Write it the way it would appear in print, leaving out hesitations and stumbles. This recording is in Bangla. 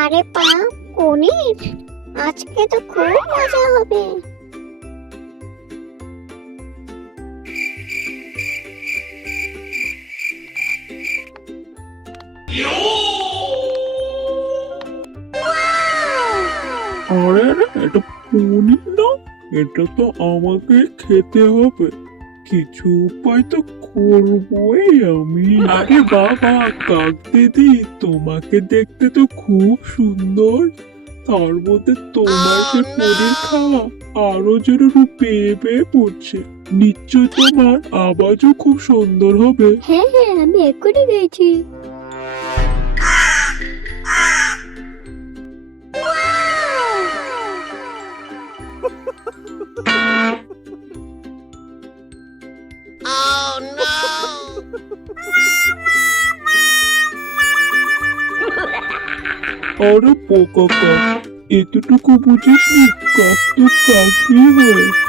আরে পা, পনির, আজকে তো খুব মজা হবে। আরে আরে, এটা পনির না, এটা তো আমাকে খেতে হবে। কিছু উপায় তো করবোই আমি। আরে বাবা, কাক দিদি, তোমাকে দেখতে তো খুব সুন্দর। তার মধ্যে তোমার সে পনির খাওয়া আরো যেন পেয়ে পেয়ে পড়ছে। নিশ্চয় তোমার আওয়াজও খুব সুন্দর হবে। হ্যাঁ হ্যাঁ, আমি এক্ষুনি গেছি। আরে বোকা কাক, এতটুকু বুঝিস নি? কাক তো কাকই হয়।